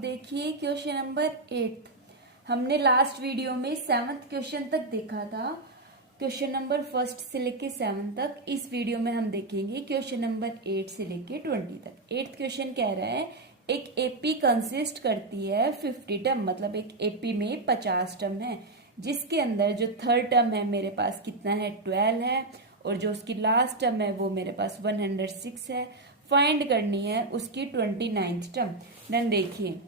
देखिए question number 8। हमने last video में 7th क्वेश्चन तक देखा था, क्वेश्चन नंबर 1 से लेके 7 तक। इस वीडियो में हम देखेंगे क्वेश्चन नंबर 8 से लेके 20 तक। 8th क्वेश्चन कह रहा है एक एपी कंसिस्ट करती है 50 टर्म, मतलब एक एपी में 50 टर्म है, जिसके अंदर जो थर्ड टर्म है मेरे पास कितना है 12 है, और जो उसकी लास्ट टर्म है वो मेरे पास 106 है। फाइंड करनी है उसकी 29th टर्म। देन देखिए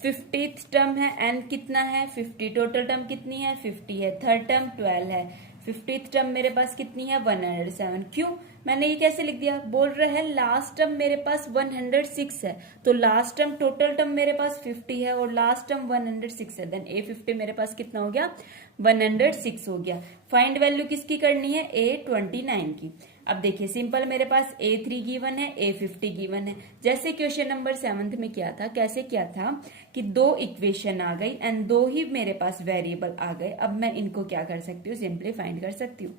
50th टर्म है, एन कितना है 50, टोटल टर्म कितनी है 50 है, थर्ड टर्म 12 है, 50th टर्म मेरे पास कितनी है 107। क्यों मैंने ये कैसे लिख दिया, बोल रहा है लास्ट टर्म मेरे पास 106 है, तो लास्ट टर्म टोटल टर्म मेरे पास 50 है और लास्ट टर्म 106 है। देन A50 मेरे पास कितना हो गया 106 हो गया। फाइंड वैल्यू किसकी करनी है A29 की। अब देखिए सिंपल, मेरे पास A3 गिवन है, A50 गिवन है। जैसे क्वेश्चन नंबर 7 में किया था, कैसे किया था कि दो इक्वेशन आ गई एंड दो ही मेरे पास वेरिएबल आ गए। अब मैं इनको क्या कर सकती हूँ, सिंपली फाइंड कर सकती हूँ।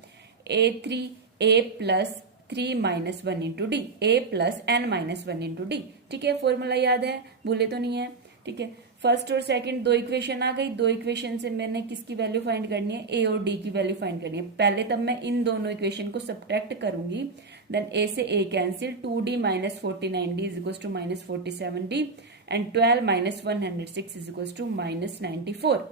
A3 A plus 3 minus 1 into d, A plus n minus 1 into d. ठीक है, फॉर्मूला याद है, भूले तो नहीं है। ठीक है, फर्स्ट और सेकंड दो इक्वेशन आ गई, दो इक्वेशन से मैंने किसकी वैल्यू फाइंड करनी है, ए और डी की वैल्यू फाइंड करनी है। पहले तब मैं इन दोनों इक्वेशन को सब्ट्रैक्ट करूंगी, देन ए से A cancel, 2d minus 49d is equal to minus 47d and 12 minus 106 is equal to minus 94।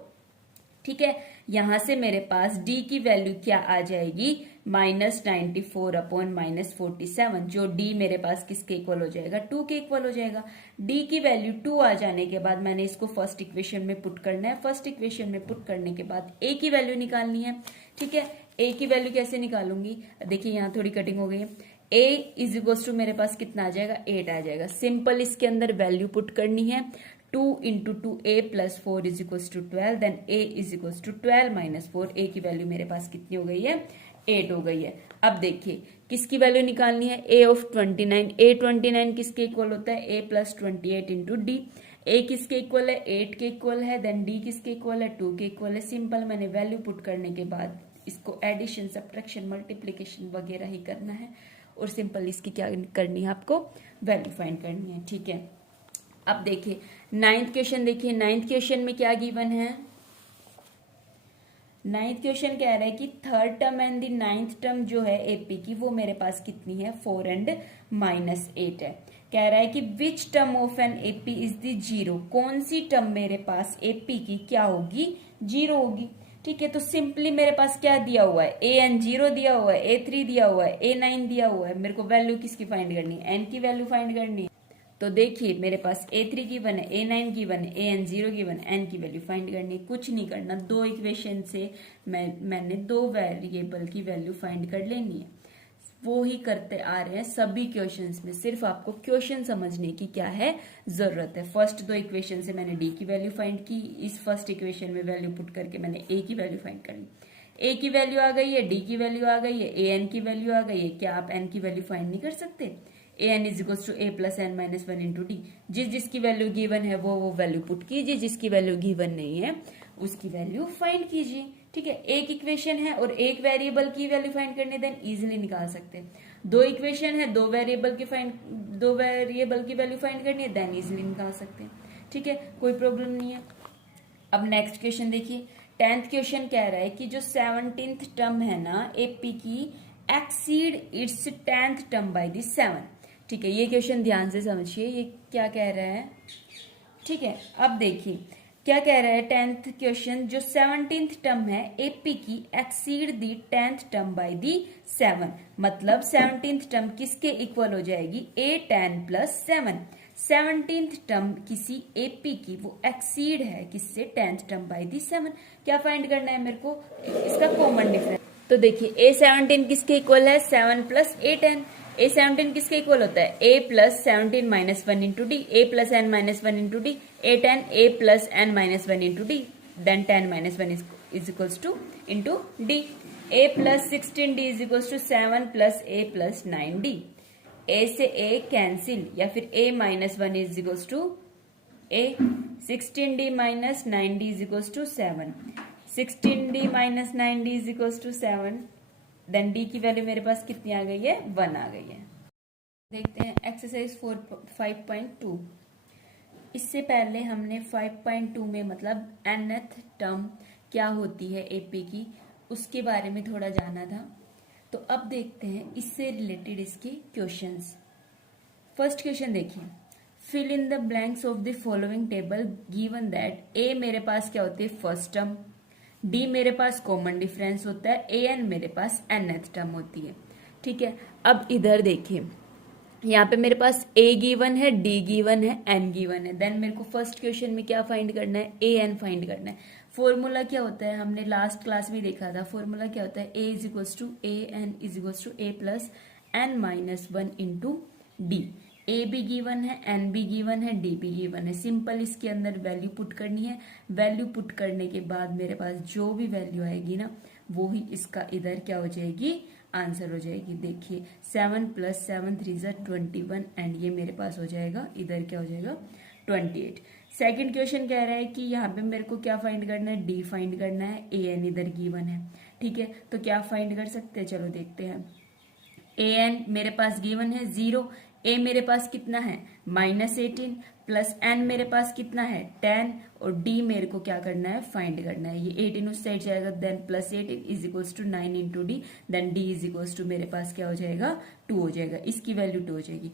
ठीक है, यहां से मेरे पास d की वैल्यू क्या आ जाएगी माइनस 94 अपॉन माइनस 47, जो d मेरे पास किसके इक्वल हो जाएगा 2 के इक्वल हो जाएगा। d की वैल्यू 2 आ जाने के बाद मैंने इसको फर्स्ट इक्वेशन में पुट करना है। फर्स्ट इक्वेशन में पुट करने के बाद a की वैल्यू निकालनी है। ठीक है, a की वैल्यू कैसे निकालूंगी, देखिए यहाँ थोड़ी कटिंग हो गई है। a इज इक्वल टू मेरे पास कितना आ जाएगा 8 आ जाएगा। सिंपल इसके अंदर वैल्यू पुट करनी है, 2 into 2a plus 4 is equal to 12, then a is equal to 12 minus 4। a की वैल्यू मेरे पास कितनी हो गई है 8 हो गई है। अब देखिए किसकी वैल्यू निकालनी है, a ऑफ 29। a 29 किसके इक्वल होता है a plus 28 into d. a किसके इक्वल है 8 के इक्वल है, देन d किसके इक्वल है 2 के इक्वल है। सिंपल मैंने वैल्यू पुट करने के बाद इसको एडिशन सब्ट्रैक्शन मल्टीप्लीकेशन वगैरह ही करना है, और सिंपल इसकी क्या करनी है आपको वैल्यू फाइंड करनी है। ठीक है, अब देखिए 9th क्वेश्चन, देखिए 9th क्वेश्चन में क्या गिवन है। 9th क्वेश्चन कह रहा है कि third term and the 9th term जो है एपी की वो मेरे पास कितनी है 4 एंड माइनस 8 है। कह रहा है कि विच term of an AP is the zero, कौन सी टर्म मेरे पास एपी की क्या होगी जीरो होगी। ठीक है, तो सिंपली मेरे पास क्या दिया हुआ है an 0 दिया हुआ है, a3 दिया हुआ है, a9 दिया हुआ है। मेरे को वैल्यू किसकी फाइंड करनी है, n की वैल्यू फाइंड करनी है। तो देखिए मेरे पास a3 गिवन है, a9 गिवन है, an 0 गिवन है, n की वैल्यू फाइंड करनी है। कुछ नहीं करना, दो इक्वेशन से मैंने दो वेरिएबल की वैल्यू फाइंड कर लेनी है। वो ही करते आ रहे हैं सभी क्वेश्चंस में, सिर्फ आपको क्वेश्चन समझने की क्या है जरूरत है। फर्स्ट दो इक्वेशन से मैंने डी की वैल्यू फाइंड की, इस फर्स्ट इक्वेशन में वैल्यू पुट करके मैंने ए की वैल्यू फाइंड कर ली। ए की वैल्यू आ गई है, डी की वैल्यू आ गई है, ए एन की वैल्यू आ गई है। क्या आप एन की वैल्यू फाइंड नहीं कर सकते, an is equal to a plus N minus 1 into d. जिसकी वैल्यू गिवन है वो वैल्यू पुट कीजिए, जिसकी वैल्यू गिवन नहीं है उसकी वैल्यू फाइंड कीजिए। ठीक है, एक इक्वेशन है और एक वेरिएबल की वैल्यू फाइंड करनी, देन इजीली निकाल सकते हैं। दो इक्वेशन है, दो वेरिएबल की वैल्यू फाइंड करनी है, देन इजीली निकाल सकते हैं। ठीक है, कोई प्रॉब्लम नहीं है। अब नेक्स्ट क्वेश्चन देखिए, 10th क्वेश्चन कह रहा है कि जो 17th टर्म है ना एपी की exceed it's 10th term by the 7। ठीक है, ये क्वेश्चन ध्यान से समझिए, ये क्या कह रहा है। ठीक है, अब देखिए क्या कह रहा है 10th क्वेश्चन, जो 17th टर्म है एपी की exceed the 10th term by दी 7, मतलब 17th टर्म किसके इक्वल हो जाएगी a10 प्लस 7। 17th टर्म किसी एपी की वो एक्सीड है किससे 10th टर्म बाय दी 7। क्या फाइंड करना है मेरे को, इसका कॉमन डिफरेंस। तो देखिए a17 किसके इक्वल है 7 प्लस a10। a17 किसके इक्वल होता है a plus 17 minus 1 into d, a plus n minus 1 into d, a10 a plus n minus 1 into d, then 10 minus 1 is equals to into d. a plus 16d is equals to 7 plus a plus 9d। a से a cancel, या फिर a minus 1 is equals to a, 16d minus 9d is equals to 7, 16d minus 9d is equals to 7, then D की value मेरे पास कितनी आ गई है 1 आ गई है। देखते हैं एक्सरसाइज 5.2। इससे पहले हमने 5.2 में मतलब nth टर्म क्या होती है एपी की उसके बारे में थोड़ा जाना था। तो अब देखते हैं इससे रिलेटेड इसके क्वेश्चंस। फर्स्ट क्वेश्चन देखिए, fill in the blanks of the following table given that A मेरे पास क्या होती है फर्स्ट टर्म, डी मेरे पास कॉमन डिफरेंस होता है, ए एन मेरे पास nth टर्म होती है। ठीक है, अब इधर देखिए यहाँ पे मेरे पास ए गिवन है, डी गिवन है, एन गिवन है। देन मेरे को फर्स्ट क्वेश्चन में क्या फाइंड करना है, ए एन फाइंड करना है। फॉर्मूला क्या होता है, हमने लास्ट क्लास में देखा था। फॉर्मूला क्या होता है, A is equals to A N is equals to A plus N minus one into D. A भी गिवन है, एन भी गिवन है, डी भी गिवन है। सिंपल इसके अंदर वैल्यू पुट करनी है। वैल्यू पुट करने के बाद मेरे पास जो भी वैल्यू आएगी ना वो ही इसका इधर क्या हो जाएगी, आंसर हो जाएगी। देखिए 7 + 7 3 = 21 एंड ये मेरे पास हो जाएगा इधर क्या हो जाएगा 28। सेकंड क्वेश्चन कह रहा है कि यहाँ पे मेरे को क्या फाइंड करना है, डी फाइंड करना है, ए एन इधर गिवन है। ठीक है, तो क्या फाइंड कर सकते हैं, चलो देखते हैं। ए एन मेरे पास गिवन है 0, ए मेरे पास कितना है -18 प्लस एन मेरे पास कितना है 10 और डी मेरे को क्या करना है फाइंड करना है। ये 18 उस साइड जाएगा, then +18 is equals to 9 into d, then d is equals to मेरे पास क्या हो जाएगा 2 हो जाएगा। इसकी वैल्यू 2 हो जाएगी।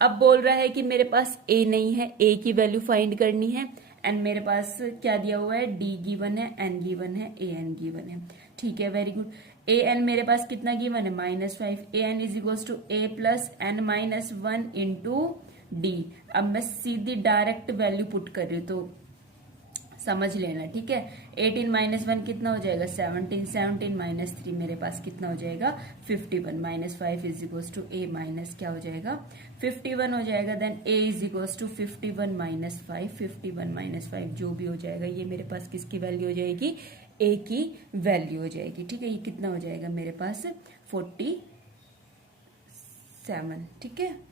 अब बोल रहा है कि मेरे पास ए नहीं है, ए की वैल्यू फाइंड करनी है एंड मेरे पास क्या दिया हुआ है, डी गिवन है, एन गिवन है, ए एन गिवन है। ठीक है, वेरी गुड। ए एन मेरे पास कितना गिवन है -5, A N is equals to A plus N minus 1 into D. अब मैं सीधी डायरेक्ट वैल्यू पुट कर रही हूँ तो समझ लेना। ठीक है, 18 - 1 कितना हो जाएगा 17, 17 - 3 मेरे पास कितना हो जाएगा 51, -5 is equals to A minus क्या हो जाएगा 51 हो जाएगा। Then A is equals to 51 - 5, 51 - 5 जो भी हो जाएगा ये मेरे पास किसकी वैल्यू हो जाएगी, ए की वैल्यू हो जाएगी। ठीक है, ये कितना हो जाएगा मेरे पास 47। ठीक है,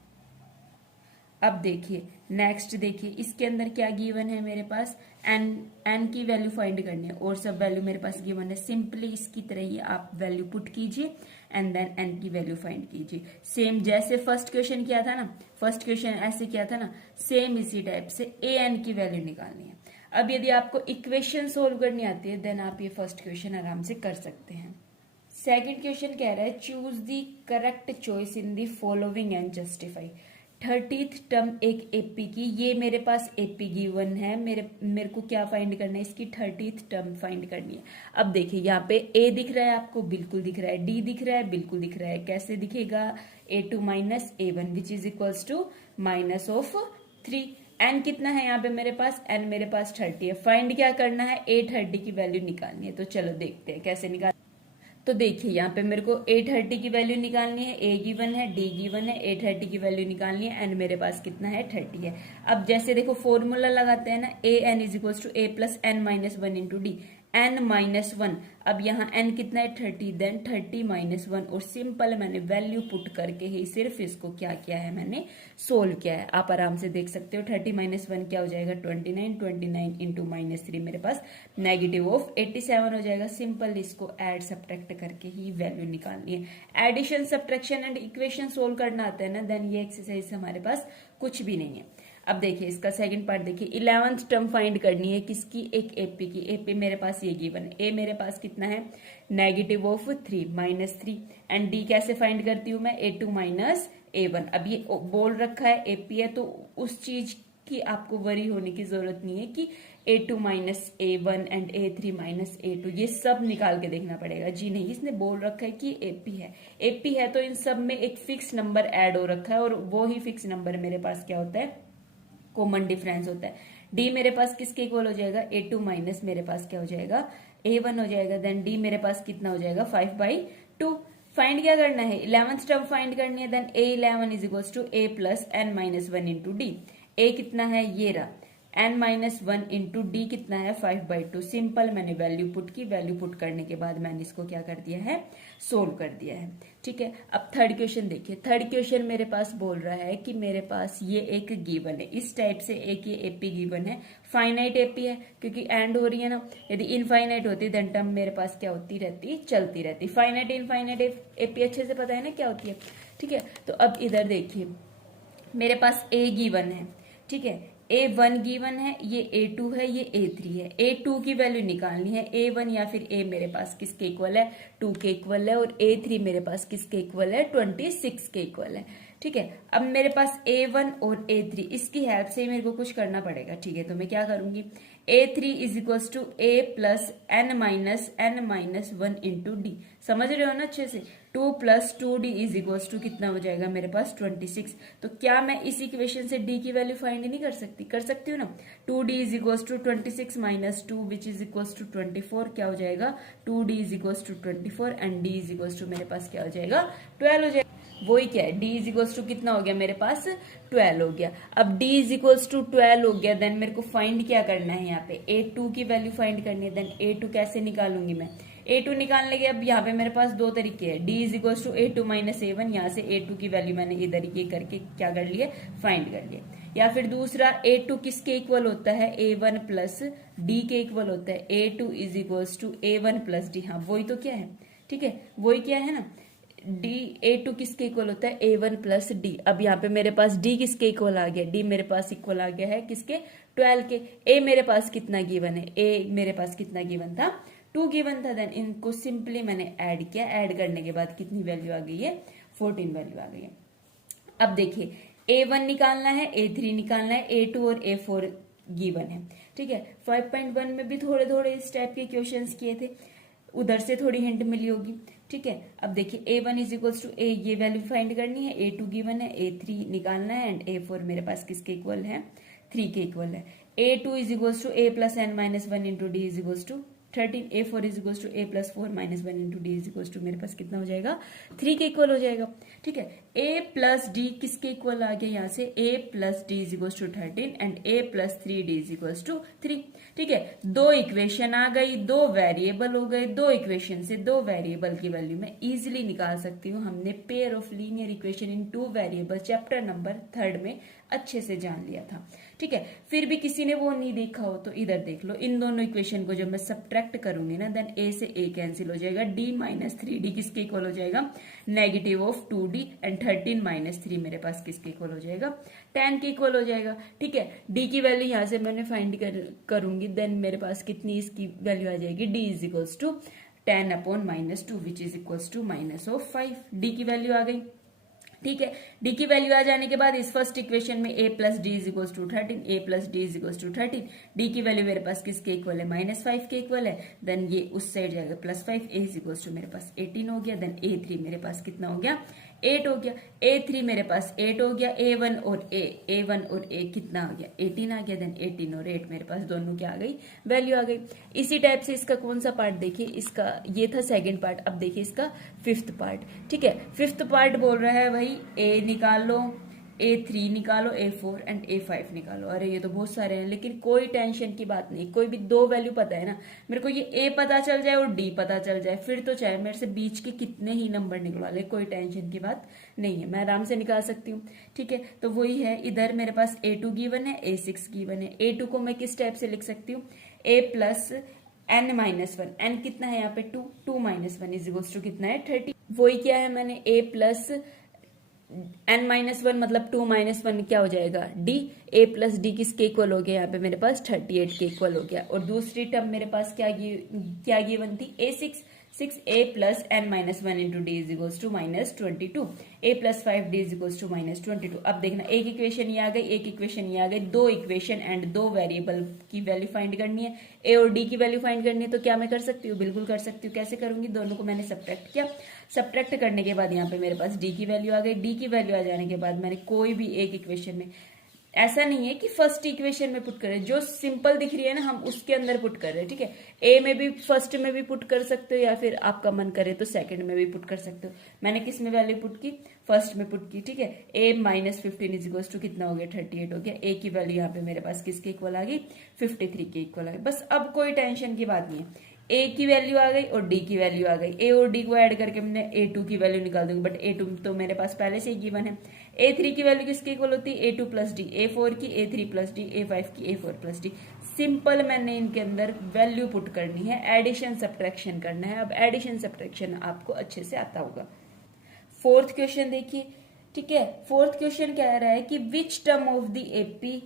अब देखिए नेक्स्ट देखिए इसके अंदर क्या गिवन है मेरे पास, एन की वैल्यू फाइंड करनी है और सब वैल्यू मेरे पास गिवन है। सिंपली इसकी तरह ही आप वैल्यू पुट कीजिए एंड देन एन की वैल्यू फाइंड कीजिए। सेम जैसे फर्स्ट क्वेश्चन किया था ना, फर्स्ट क्वेश्चन ऐसे किया था ना, सेम इसी टाइप से ए एन की वैल्यू निकालनी है। अब यदि आपको इक्वेशन सोल्व करनी आती है देन आप ये फर्स्ट क्वेश्चन आराम से कर सकते हैं। सेकंड क्वेश्चन कह रहा है choose the correct choice in the following and justify. 30th term एक एपी की, ये मेरे पास एपी गिवन है, मेरे को क्या फाइंड करना है, इसकी 30th टर्म फाइंड करनी है। अब देखिए यहाँ पे ए दिख रहा है आपको, बिल्कुल दिख रहा है, डी दिख रहा है, बिल्कुल दिख रहा है। कैसे दिखेगा, a2 - a1 which is equals to -3। N कितना है यहाँ पे मेरे पास, एन मेरे पास 30 है। फाइंड क्या करना है, a30 की वैल्यू निकालनी है। तो चलो देखते हैं कैसे निकाल। तो देखिए यहाँ पे मेरे को a30 की वैल्यू निकालनी है, ए गिवन है, डी गिवन है, a30 की वैल्यू निकालनी है एंड मेरे पास कितना है 30 है। अब जैसे देखो फॉर्मूला लगाते हैं ना, A N is equals to A plus N minus 1 into D, n-1। अब यहाँ n कितना है 30, देन 30 - 1 और सिंपल मैंने वैल्यू पुट करके ही सिर्फ इसको क्या किया है, मैंने सोल्व किया है। आप आराम से देख सकते हो 30 - 1 क्या हो जाएगा 29, 29 इंटू -3 मेरे पास -87 हो जाएगा। सिंपल इसको ऐड सब्ट्रैक्ट करके ही वैल्यू निकालनी है। Addition subtraction and equation solve करना आता है ना, देन ये एक्सरसाइज हमारे पास कुछ भी नहीं है। अब देखिए इसका सेकंड पार्ट देखिए, 11th टर्म फाइंड करनी है किसकी, एक एपी की। एपी मेरे पास ये गिवन है, ए मेरे पास कितना है -3 -3 एंड डी कैसे फाइंड करती हूँ मैं, a2 - a1। अब ये बोल रखा है एपी है तो उस चीज की आपको वरी होने की जरूरत नहीं है कि a2 - a1 and a3 - a2 ये सब निकाल के देखना पड़ेगा। जी नहीं, इसने बोल रखा है कि एपी है। एपी है तो इन सब में एक फिक्स नंबर ऐड हो रखा है और वो ही फिक्स नंबर मेरे पास क्या होता है, कॉमन डिफरेंस होता है। डी मेरे पास किसके इक्वल हो जाएगा, a2 माइनस मेरे पास क्या हो जाएगा a1 हो जाएगा। देन डी मेरे पास कितना हो जाएगा 5/2। फाइंड क्या करना है, 11th टर्म फाइंड करनी है। Then a11 is equals to a plus n minus 1 into D. A कितना है, ये रहा, n माइनस 1 इंटू डी कितना है 5/2। सिंपल मैंने वैल्यू पुट की, वैल्यू पुट करने के बाद मैंने इसको क्या कर दिया है, सोल्व कर दिया है। ठीक है, अब थर्ड क्वेश्चन देखिए। थर्ड क्वेश्चन मेरे पास बोल रहा है कि मेरे पास ये एक गिवन है, इस टाइप से एक ये एपी गिवन है। फाइनाइट एपी है क्योंकि एंड हो रही है ना, यदि इनफाइनाइट होती देन टर्म मेरे पास क्या होती रहती, चलती रहती। फाइनाइट इनफाइनाइट एपी अच्छे से पता है ना क्या होती है। ठीक है, तो अब इधर देखिए मेरे पास ए गिवन है, ठीक है, A1 गिवन है, ये A2 है, ये A3 है। A2 की वैल्यू निकालनी है। A1 या फिर A मेरे पास किसके इक्वल है, 2 के इक्वल है, और A3 मेरे पास किसके इक्वल है, 26 के इक्वल है। ठीक है, अब मेरे पास A1 और A3, इसकी हेल्प से मेरे को कुछ करना पड़ेगा। ठीक है, तो मैं क्या करूंगी, A3 is equal to A plus n-1 into d. समझ रहे हो ना अच्छे से। 2 plus 2d is equal to कितना हो जाएगा मेरे पास, 26। तो क्या मैं इस इक्वेशन से d की वैल्यू फाइंड नहीं कर सकती, कर सकती हूँ ना। 2d is equal to 26 minus 2 which is equal to 24, क्या हो जाएगा, 2d is equal to 24 and d is equal to मेरे पास क्या हो जाएगा, 12 हो जाएगा। वही क्या है, d इज इक्वल टू कितना हो गया मेरे पास, 12 हो गया। अब d इज इक्वल टू 12 हो गया, देन मेरे को फाइंड क्या करना है, यहाँ पे A2 की वैल्यू फाइंड करनी है। देन A2 कैसे निकालूंगी मैं, A2 निकालने के अब यहाँ पे मेरे पास दो तरीके हैं, d is equal to A2 minus A1, यहाँ से A2 की वैल्यू मैंने इधर ये करके क्या कर लिए, फाइंड कर लिए। या फिर दूसरा, A2 किसके इक्वल होता है, A1 प्लस d के इक्वल होता है। A2 is equal to A1 plus d, हाँ वही तो क्या है, ठीक है वही क्या है ना। A2 किसके इक्वल होता है, A1 प्लस डी। अब यहाँ पे मेरे पास D किसके इक्वल आ गया, D मेरे पास इक्वल आ गया है किसके, 12 के। A मेरे पास कितना गिवन है, A मेरे पास कितना गिवन था, 2 गिवन था। देन इनको सिंपली मैंने ऐड किया, ऐड करने के बाद कितनी वैल्यू आ गई है, 14 वैल्यू आ गई है। अब देखिए, A1 निकालना है, A3 निकालना है, A2 और A4 गिवन है। ठीक है, 5.1 में भी थोड़े थोड़े इस टाइप के क्वेश्चंस किए थे, उधर से थोड़ी हिंट मिली होगी। ठीक है, अब देखिए A1 is equal to A, ये वैल्यू फाइंड करनी है, A2 गिवन है, A3 निकालना है एंड A4 मेरे पास किसके इक्वल है, 3 के इक्वल है। A2 is equal to A plus n-1 into d is equal to 13। A4 is equal to A plus 4-1 into d is equal to मेरे पास कितना हो जाएगा, 3 के इक्वल हो जाएगा। ठीक है, A प्लस डी किसके इक्वल आ गया, यहाँ से A plus d is equal to 13 and A plus 3d is equal to 3। ठीक है, दो इक्वेशन आ गई, दो वेरिएबल हो गए, दो इक्वेशन से दो वेरिएबल की वैल्यू मैं इजीली निकाल सकती हूँ। हमने pair of linear equation in 2 variable chapter number 3 में अच्छे से जान लिया था। ठीक है, फिर भी किसी ने वो नहीं देखा हो तो इधर देख लो, इन दोनों इक्वेशन को जब मैं सब्ट्रैक्ट करूंगी ना, देन A से A कैंसिल हो जाएगा, D माइनस 3D किसके इक्वल हो जाएगा, negative of 2D and 13 minus 3 मेरे पास किसके इक्वल हो जाएगा, 10 के इक्वल हो जाएगा। ठीक है, D की वैल्यू यहाँ से मैंने फाइंड करूंगी, देन मेरे पास कितनी इसकी वैल्यू आ जाएगी, D is equals to 10 upon minus 2 which is equals to minus of 5। D की वैल्यू आ गई। ठीक है, डी की वैल्यू आ जाने के बाद इस फर्स्ट इक्वेशन में A plus d is equal to 13, A plus d is equal to 13, d की वैल्यू मेरे पास किसके इक्वल है, -5 के इक्वल है। देन ये उस साइड जाएगा +5, A इज इक्वल टू मेरे पास 18 हो गया। देन A3 मेरे पास कितना हो गया, 8 हो गया। A3 मेरे पास 8 हो गया। A1 और A कितना आ गया, 18 आ गया। देन 18 और 8 मेरे पास दोनों क्या आ गई, वैल्यू आ गई। इसी टाइप से इसका कौन सा पार्ट देखिए, इसका ये था सेकंड पार्ट, अब देखिए इसका 5th पार्ट। ठीक है, 5th पार्ट बोल रहा है भाई A निकालो, A3 निकालो, A4 एंड A5 निकालो। अरे ये तो बहुत सारे हैं, लेकिन कोई टेंशन की बात नहीं, कोई भी दो वैल्यू पता है ना, मेरे को ये A पता चल जाए और D पता चल जाए, फिर तो चाहे मेरे से बीच के कितने ही नंबर निकलवा ले, कोई टेंशन की बात नहीं है, मैं आराम से निकाल सकती हूँ। ठीक है, तो वही है, इधर मेरे पास A2 गिवन है, A6 गिवन है। A2 को मैं किस टाइप से लिख सकती हूँ, A प्लस n-1, n कितना है यहाँ पे 2, 2 माइनस 1 इज इक्वल्स टू कितना है 30। वही क्या है, मैंने A प्लस n-1 मतलब 2 माइनस 1 क्या हो जाएगा, D। A प्लस डी किसके इक्वल हो गया, यहाँ पे मेरे पास 38 के इक्वल हो गया। और दूसरी टर्म मेरे पास क्या गिवन थी, A6 A plus n-1 into d is equals to -22, A plus 5 d is equals to -22। अब देखना, एक इक्वेशन ये आ गई, एक इक्वेशन ये आ गई, दो इक्वेशन एंड दो वेरिएबल की वैल्यू फाइंड करनी है, A और D की वैल्यू फाइंड करनी है। तो क्या मैं कर सकती हूँ, बिल्कुल कर सकती हूँ। कैसे करूंगी, दोनों को मैंने सब्ट्रैक्ट किया, सब्ट्रैक्ट करने के बाद यहाँ पे मेरे पास D की वैल्यू आ गई। D की वैल्यू आ जाने के बाद मैंने कोई भी एक इक्वेशन में, ऐसा नहीं है कि फर्स्ट इक्वेशन में पुट करें, जो सिंपल दिख रही है ना हम उसके अंदर पुट कर रहे हैं। ठीक है, ए में भी फर्स्ट में भी पुट कर सकते हो, या फिर आपका मन करे तो सेकंड में भी पुट कर सकते हो। मैंने किस में वैल्यू पुट की, फर्स्ट में पुट की। ठीक है, A -15 इज इक्वल टू कितना हो गया, 38 हो गया। A की वैल्यू यहाँ पे मेरे पास किसके इक्वल आ गई, 53 के इक्वल आ गई। बस अब कोई टेंशन की बात नहीं है, A की वैल्यू आ गई और D की वैल्यू आ गई। A और D को ऐड करके मैंने A2 की वैल्यू निकाल दूंगी, बट A2 तो मेरे पास पहले से ही गिवन है। A3 की वैल्यू किसके इक्वल होती है, A2 प्लस डी, A4 की A3 प्लस डी, A5 की A4 प्लस डी। सिंपल मैंने इनके अंदर वैल्यू पुट करनी है, एडिशन सब्ट्रैक्शन करना है। अब एडिशन सब्ट्रैक्शन आपको अच्छे से आता होगा। 4th क्वेश्चन देखिए। ठीक है, 4th क्वेश्चन कह रहा है कि विच टर्म ऑफ द एपी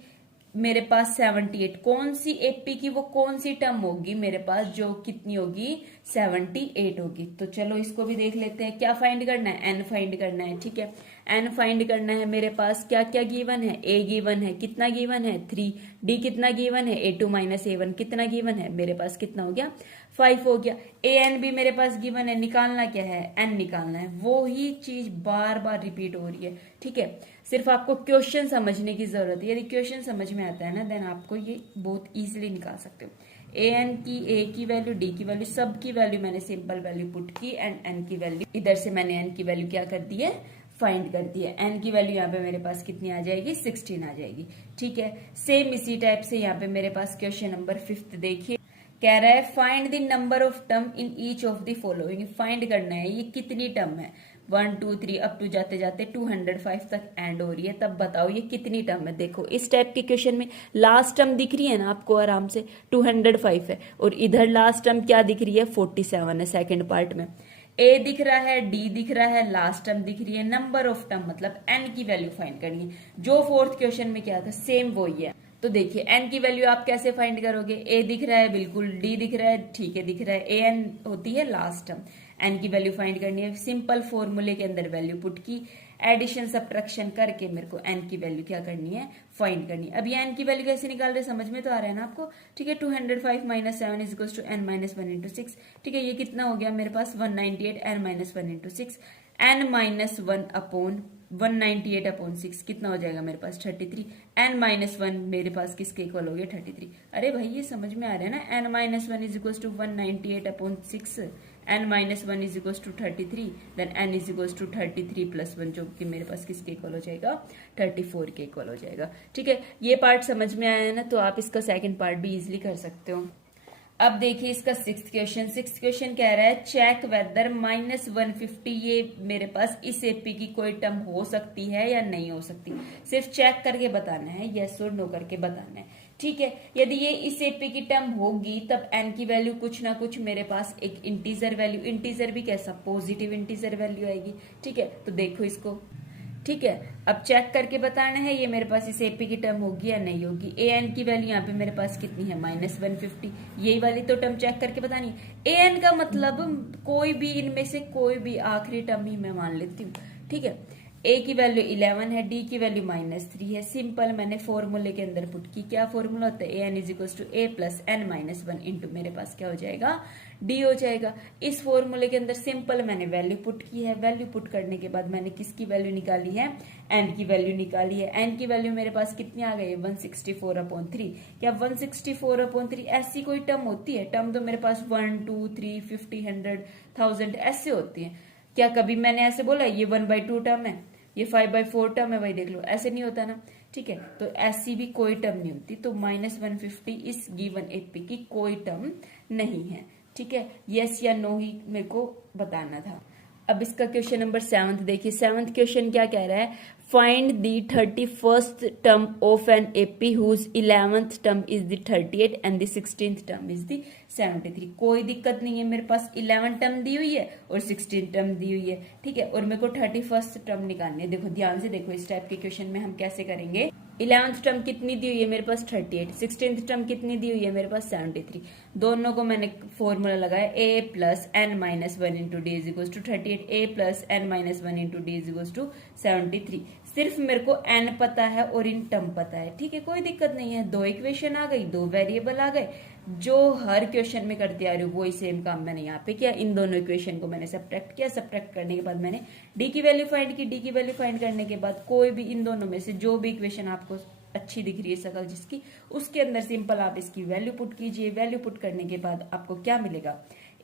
मेरे पास 78, कौन सी एपी की वो कौन सी टर्म होगी मेरे पास जो कितनी होगी 78 होगी। तो चलो इसको भी देख लेते हैं। क्या फाइंड करना है, एन फाइंड करना है। ठीक है, एन फाइंड करना है। मेरे पास क्या क्या गिवन है, ए गिवन है, कितना गिवन है 3, डी कितना गिवन है A2 माइनस A1 कितना गिवन है मेरे पास, कितना हो गया 5 हो गया। ए एन भी मेरे पास गिवन है, निकालना क्या है, एन निकालना है। वो ही चीज बार बार रिपीट हो रही है। ठीक है, सिर्फ आपको क्वेश्चन समझने की जरूरत है। यदि क्वेश्चन समझ में आता है ना, देन आपको ये बहुत इजीली निकाल सकते हो। ए एन की, ए की वैल्यू, डी की वैल्यू, सब की वैल्यू मैंने सिंपल वैल्यू पुट की एंड एन की वैल्यू इधर से मैंने एन की वैल्यू क्या कर दी है, फाइंड कर दी है। एन की वैल्यू यहाँ पे मेरे पास कितनी आ जाएगी, 16 आ जाएगी। ठीक है, सेम इसी टाइप से यहाँ पे मेरे पास क्वेश्चन नंबर 5 देखिए, कह रहा है find the number of term in each of the following. Find करना है ये कितनी टर्म है, 1 2 3 अप टू जाते जाते 205 तक एंड हो रही है। तब बताओ ये कितनी टर्म है। देखो इस टाइप के क्वेश्चन में लास्ट टर्म दिख रही है ना आपको आराम से, 205 है, और इधर लास्ट टर्म क्या दिख रही है, 47 है सेकेंड पार्ट में। ए दिख रहा है, डी दिख रहा है, लास्ट टर्म दिख रही है। नंबर ऑफ टर्म मतलब एन की वैल्यू फाइंड करनी है। जो फोर्थ क्वेश्चन में क्या था सेम वही है। तो देखिए एन की वैल्यू आप कैसे फाइंड करोगे, ए दिख रहा है बिल्कुल, डी दिख रहा है, ठीक है दिख रहा है, ए एन होती है लास्ट टर्म। एन की वैल्यू फाइंड करनी है, सिंपल फॉर्मूले के अंदर वैल्यू पुट की, एडिशन सब्ट्रैक्शन करके मेरे को एन की वैल्यू क्या करनी है, फाइंड करनी है। अब ये एन की वैल्यू कैसे निकाल रहे समझ में तो आ रहा है ना आपको। ठीक है, 205 माइनस 7 is equals to n minus 1 into 6। ठीक है, ये कितना हो गया मेरे पास 198 n minus 1 into 6, n minus 1 upon 198 upon 6 कितना हो जाएगा मेरे पास 33। एन माइनस 1 मेरे पास किसके इक्वल हो गया 33। अरे भाई ये समझ में आ रहा है ना, n minus 1 is equal to 198 upon 6, n minus 1 is equal to 33, then n is equal to 33 plus 1 जो कि मेरे पास किसके इक्वल हो जाएगा 34 के इक्वल हो जाएगा। ठीक है, ये पार्ट समझ में आया है ना, तो आप इसका सेकंड पार्ट भी इजिली कर सकते हो। अब देखिए इसका सिक्स्थ क्वेश्चन कह रहा है चेक वेदर माइनस 150 ये मेरे पास इस एपी की कोई टर्म हो सकती है या नहीं हो सकती। सिर्फ चेक करके बताना है, यस और नो करके बताना है। ठीक है, यदि ये इस एपी की टर्म होगी तब एन की वैल्यू कुछ ना कुछ मेरे पास एक इंटीजर वैल्यू, इंटीजर भी कैसा, पॉजिटिव इंटीजर वैल्यू आएगी। ठीक है, तो देखो इसको। ठीक है, अब चेक करके बताना है ये मेरे पास इस एपी की टर्म होगी या नहीं होगी। ए एन की वैल्यू यहाँ पे मेरे पास कितनी है माइनस 150, यही वाली तो टर्म चेक करके बतानी है। ए एन का मतलब कोई भी इनमें से कोई भी आखिरी टर्म ही मैं मान लेती हूँ। ठीक है, ए की वैल्यू 11 है, डी की वैल्यू -3 है। सिंपल मैंने फॉर्मूले के अंदर पुट की, क्या फॉर्मूला होता है, A N is equal to A plus N minus 1 into मेरे पास क्या हो जाएगा डी हो जाएगा। इस फॉर्मूले के अंदर सिंपल मैंने वैल्यू पुट की है, वैल्यू पुट करने के बाद मैंने किसकी वैल्यू निकाली है, एन की वैल्यू निकाली है। एन की वैल्यू मेरे पास कितनी आ गई है 164/3। क्या 164/3 ऐसी कोई टर्म होती है? टर्म तो मेरे पास 1 2 3 50 100 1000 ऐसे होती है। क्या कभी मैंने ऐसे बोला ये 1/2 टर्म है, ये 5/4 टर्म है, भाई देख लो ऐसे नहीं होता ना। ठीक है, तो ऐसी भी कोई टर्म नहीं होती। तो -150 इस गिवन एपी की कोई टर्म नहीं है। ठीक है, यस या नो ही मेरे को बताना था। अब इसका क्वेश्चन नंबर 7 देखिए। 7th क्वेश्चन क्या कह रहा है, find the 31st term of an AP whose 11th term is the 38 and the 16th term is the 73। कोई दिक्कत नहीं है, मेरे पास 11 टर्म दी हुई है और 16 टर्म दी हुई है। ठीक है, और मेरे को 31st टर्म निकालनी है। देखो ध्यान से देखो, इस टाइप के क्वेश्चन में हम कैसे करेंगे। 11th टर्म कितनी दी हुई है मेरे पास 38, 16th टर्म कितनी दी हुई है मेरे पास 73। दोनों को मैंने फॉर्मूला लगाया, a plus N minus 1 into d is equal to 38, a plus N minus 1 into d is equal to 73। सिर्फ मेरे को n पता है और इन टर्म पता है। ठीक है, कोई दिक्कत नहीं है, दो इक्वेशन आ गई, दो वेरिएबल आ गए। जो हर क्वेश्चन में करते आ रही हूँ वही सेम काम मैंने यहाँ पे किया। इन दोनों इक्वेशन को मैंने सब्ट्रैक्ट किया, सब्ट्रैक्ट करने के बाद मैंने डी की वैल्यू फाइंड की। डी की वैल्यू फाइंड करने के बाद कोई भी इन दोनों में से जो भी इक्वेशन आपको अच्छी दिख रही है शकल जिसकी, उसके अंदर सिंपल आप इसकी वैल्यू पुट कीजिए। वैल्यू पुट करने के बाद आपको क्या मिलेगा,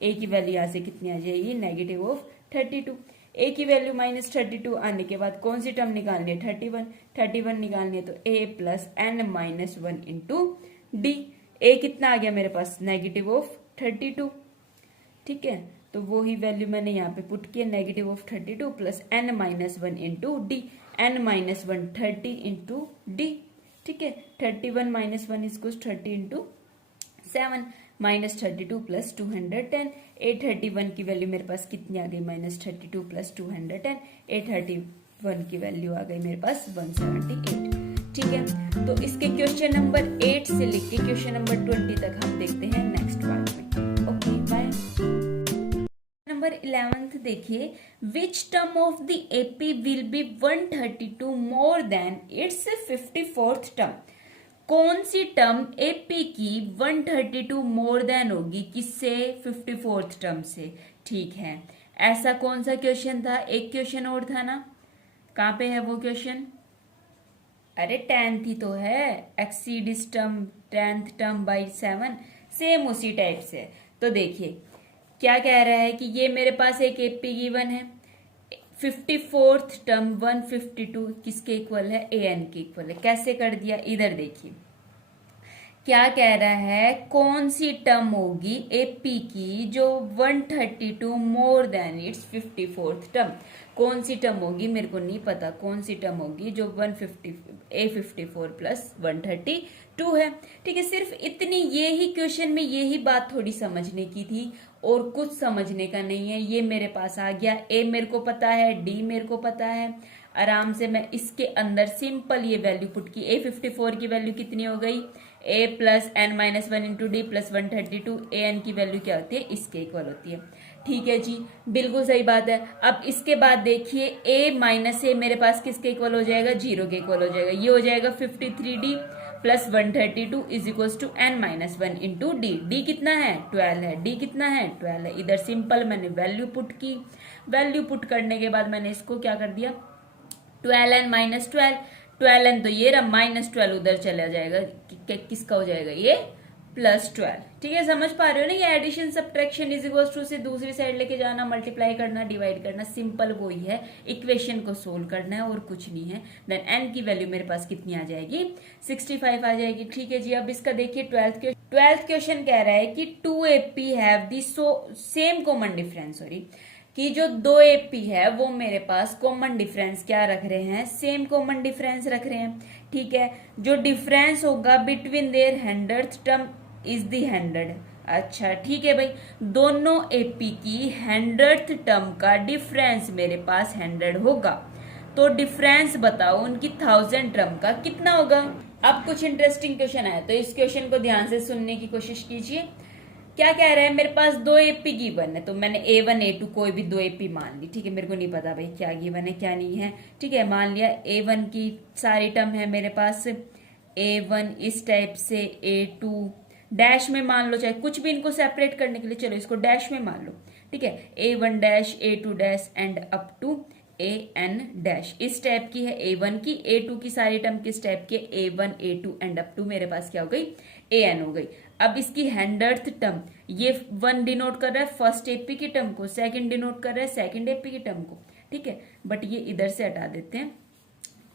ए की वैल्यू यहाँ से कितनी आ जाएगी -32। ए की वैल्यू -32 आने के बाद कौन सी टर्म निकालनी है 31 निकालनी है। तो A plus N minus 1 into D. A कितना आ गया मेरे पास -32। ठीक है, तो वो ही वैल्यू मैंने यहाँ पे पुट किया, -32 plus N minus 1 into d. N minus 1 30 into d. ठीक है, 31 माइनस 1 इज 30 इंटू 7, -32 प्लस 210। 831 की वैल्यू मेरे पास कितनी आ गई -32 प्लस 210। 831 की वैल्यू आ गई मेरे पास 178। ठीक है, तो इसके क्वेश्चन नंबर 8 से लेके क्वेश्चन नंबर 20 तक हम देखते हैं नेक्स्ट पार्ट में। Okay bye. नंबर 11th देखिए, which term of the AP will be 132 more than its 54th term. कौन सी टर्म एपी की 132 मोर देन होगी, किससे? 54th टर्म से। ठीक है, ऐसा कौन सा क्वेश्चन था? एक क्वेश्चन और था ना, कहाँ पे है वो क्वेश्चन? अरे 10th ही तो है, exceeds term 10th term by 7, same उसी टाइप से। तो देखिए क्या कह रहा है कि ये मेरे पास एक एपी गिवन है, 54th टर्म 152 किसके इक्वल है? एन के इक्वल है। कैसे कर दिया? इधर देखिए क्या कह रहा है, कौन सी टर्म होगी एपी की जो 132 more than its 54th term. कौन सी टर्म होगी मेरे को नहीं पता, कौन सी टर्म होगी जो 154 प्लस 132 है। ठीक है, सिर्फ इतनी, ये ही क्वेश्चन में यही बात थोड़ी समझने की थी और कुछ समझने का नहीं है। ये मेरे पास आ गया, ए मेरे को पता है, डी मेरे को पता है, आराम से मैं इसके अंदर सिंपल ये वैल्यू पुट की। ए 54 की वैल्यू कितनी हो गई? A plus N minus 1 into D plus 132। A N की वैल्यू क्या होती है? इसके इक्वल होती है। ठीक है जी, बिल्कुल सही बात है। अब इसके बाद देखिए ए माइनस ए मेरे पास किसके इक्वल हो जाएगा? 0 के इक्वल हो जाएगा। ये हो जाएगा 53d plus 132 is equal to n minus 1 into d. D कितना है? 12 है। डी कितना है? 12 है। इधर सिंपल मैंने वैल्यू पुट की, वैल्यू पुट करने के बाद मैंने इसको क्या कर दिया? 12n माइनस 12n तो ये रहा, माइनस 12 उधर चला जाएगा, किसका हो जाएगा? ये प्लस 12। ठीक है, समझ पा रहे हो ना? ये addition subtraction is equal to से दूसरी साइड लेके जाना, मल्टीप्लाई करना, डिवाइड करना, सिंपल वो ही है। इक्वेशन को सोल्व करना है और कुछ नहीं है। देन n की वैल्यू मेरे पास कितनी आ जाएगी? 65 आ जाएगी। ठीक है जी, अब इसका देखिए 12th क्वेश्चन कह रहा है कि 2AP have the same common difference, sorry, कि जो 2AP है वो मेरे पास कॉमन डिफरेंस क्या रख रहे हैं? सेम कॉमन डिफरेंस रख रहे हैं। ठीक है, जो डिफरेंस होगा between their 100th term is the 100। अच्छा ठीक है भाई, दोनों एपी की 100th टर्म का डिफरेंस मेरे पास 100 होगा, तो डिफरेंस बताओ उनकी 1000 टर्म का कितना होगा। अब कुछ इंटरेस्टिंग क्वेश्चन आया, तो इस क्वेश्चन को ध्यान से सुनने की कोशिश कीजिए। क्या कह रहे हैं? मेरे पास 2AP गिवन है, तो मैंने A1 A2 कोई भी 2AP मान ली। ठीक है, मेरे को नहीं पता भाई क्या गिवन है क्या नहीं है। ठीक है, मान लिया A1 की सारी टर्म है मेरे पास, A1 इस टाइप से, A2 डैश में मान लो, चाहे कुछ भी, इनको सेपरेट करने के लिए चलो इसको डैश में मान लो। ठीक है, A1 dash, A2 dash and up to AN dash इस टाइप की है A1 की। A2 की सारी टर्म किस टाइप की? A1 A2 and up to मेरे पास क्या हो गई? AN हो गई। अब इसकी 100th टर्म, ये 1 डिनोट कर रहा है फर्स्ट एपी की टर्म को, सेकंड डिनोट कर रहा है सेकंड एपी की टर्म को। ठीक है, बट ये इधर से हटा देते हैं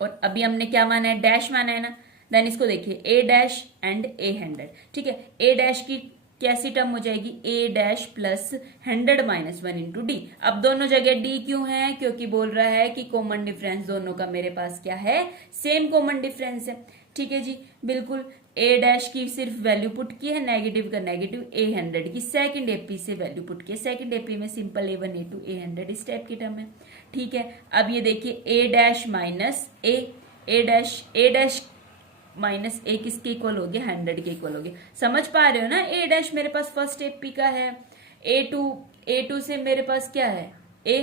और अभी हमने क्या माना है? डैश माना है ना। देन इसको देखिए A डैश एंड A100। ठीक है, A डैश की कैसी टर्म हो जाएगी? A dash plus 100 minus 1 into D. अब दोनों जगह D क्यों है? क्योंकि बोल रहा है कि कॉमन डिफरेंस दोनों का मेरे पास क्या है? सेम कॉमन डिफरेंस है। ठीक है जी, बिल्कुल। A डैश की सिर्फ वैल्यू पुट की है, नेगेटिव का नेगेटिव, A100 की सेकंड एपी से वैल्यू पुट की है। सेकंड एपी में सिंपल A1 A2 A100 इस टाइप की टर्म है। ठीक है, अब ये देखिए A dash minus A dash minus A किसके इक्वल हो गया? 100 के इक्वल हो गया। समझ पा रहे हो ना? A डैश मेरे पास फर्स्ट एपी का है, A2 से मेरे पास क्या है? A।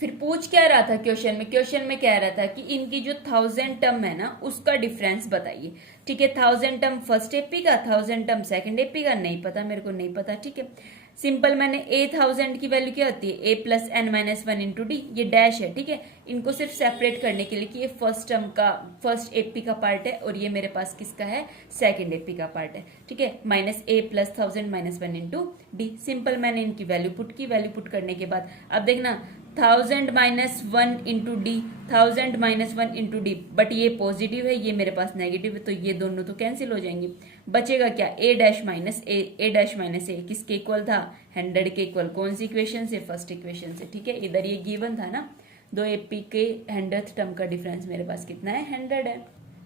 फिर पूछ क्या रहा था क्वेश्चन में? क्वेश्चन में कह रहा था कि इनकी जो 1000 टर्म है ना उसका डिफरेंस बताइए। ठीक है, 1000 टर्म फर्स्ट एपी का, 1000 टर्म सेकंड एपी का, नहीं पता मेरे को, नहीं पता। ठीक है, सिंपल मैंने A1000 की वैल्यू क्या होती है? A plus N minus 1 into d. ये डैश है। ठीक है, इनको सिर्फ सेपरेट करने के लिए कि ये फर्स्ट टर्म का, फर्स्ट एपी का पार्ट है और ये मेरे पास किसका है? सेकंड एपी का पार्ट है। ठीक है, minus A plus 1000 minus 1 into D. Simple मैंने इनकी वैल्यू पुट की, वैल्यू पुट करने के बाद अब देखना 1000 minus 1 into D, 1000 minus 1 into D, but ये पॉजिटिव है, ये मेरे पास नेगेटिव है, तो ये दोनों तो कैंसिल हो जाएंगे। बचेगा क्या? A डैश माइनस A किसके इक्वल था? 100 के इक्वल। कौन सी इक्वेशन से? फर्स्ट इक्वेशन से। ठीक है, इधर ये गिवन था ना, 2AP के 100th टर्म का डिफरेंस मेरे पास कितना है? 100 है।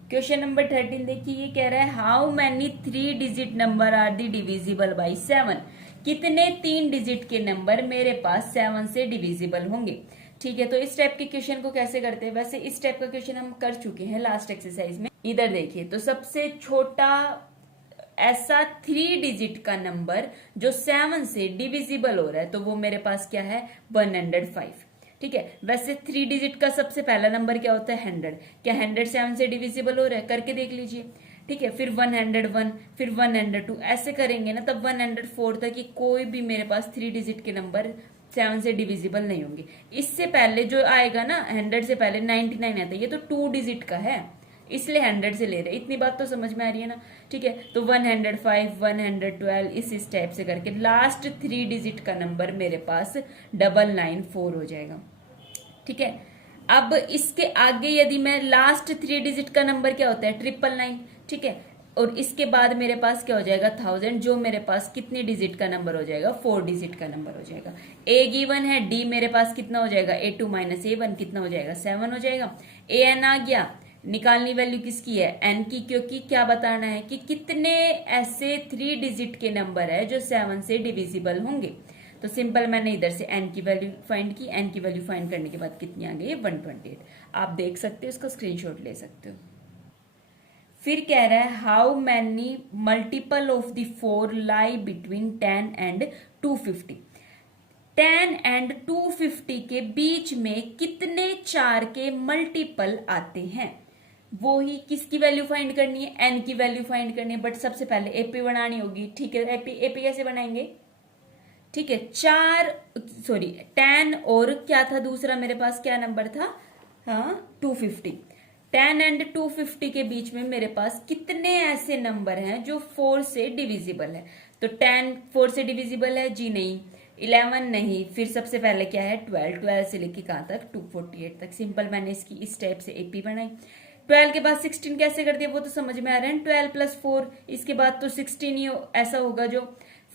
क्वेश्चन नंबर 13 देखिए, ये कह रहा है how many 3 digit number are the divisible by 7। कितने 3 डिजिट के नंबर मेरे पास 7 से डिविजिबल होंगे? ठीक है, तो इस टाइप के क्वेश्चन को कैसे करते हैं? वैसे इस टाइप का क्वेश्चन हम कर चुके हैं लास्ट एक्सरसाइज में। इधर देखिए, तो सबसे छोटा ऐसा 3 डिजिट का नंबर जो 7 से डिविजिबल हो रहा है, तो वो मेरे पास क्या है? 105। ठीक है, वैसे 3 डिजिट का सबसे पहला नंबर क्या होता है? 100। क्या 100 7 से डिविजिबल हो रहा है? करके देख लीजिए। ठीक है, फिर 101, फिर 102, ऐसे करेंगे ना तब 104 तक कि कोई भी मेरे पास 3 डिजिट के नंबर 7 से डिविजिबल नहीं होंगे। इससे पहले जो आएगा ना 100 से पहले 99 आता है, ये तो 2 डिजिट का है, इसलिए 100 से ले रहे। इतनी बात तो समझ में आ रही है ना? ठीक है, तो 105, 112 इस टाइप से करके लास्ट 3 डिजिट का नंबर मेरे पास 994 हो जाएगा। ठीक है, अब इसके आगे यदि मैं लास्ट 3 डिजिट का नंबर क्या होता है? 999। ठीक है, और इसके बाद मेरे पास क्या हो जाएगा? 1000, जो मेरे पास कितनी डिजिट का नंबर हो जाएगा? 4 डिजिट का नंबर हो जाएगा। ए गिवन है, डी मेरे पास कितना हो जाएगा? A2 माइनस A1 कितना हो जाएगा? 7 हो जाएगा। AN आ गया, निकालनी वैल्यू किसकी है? एन की, क्योंकि क्या बताना है कि कितने ऐसे 3 डिजिट के नंबर है जो 7 से डिविजिबल होंगे। तो सिंपल मैंने इधर से एन की वैल्यू फाइंड की। एन की वैल्यू फाइंड करने के बाद कितनी आ गई? 128। आप देख सकते हो, उसका स्क्रीनशॉट ले सकते हो। फिर कह रहा है how many multiple of the 4 lie between 10 and 250। 10 and 250 के बीच में कितने 4 के मल्टीपल आते हैं? वो ही किसकी वैल्यू फाइंड करनी है? एन की वैल्यू फाइंड करनी है। बट सबसे पहले एपी बनानी होगी। ठीक है, एपी कैसे बनाएंगे? ठीक है, 10 और क्या था दूसरा मेरे पास? क्या नंबर था? हाँ, 250। 10 एंड 250 के बीच में मेरे पास कितने ऐसे नंबर हैं जो 4 से डिविजिबल है? तो 10 4 से डिविजिबल है जी? नहीं। 11 नहीं। फिर सबसे पहले क्या है? 12 से लेके कहां तक? 248 तक। सिंपल मैंने इसकी इस टाइप से एपी बनाई। 12 के बाद 16 कैसे कर दिया वो तो समझ में आ रहा है। 12 प्लस 4, इसके बाद तो 16 ही ऐसा होगा जो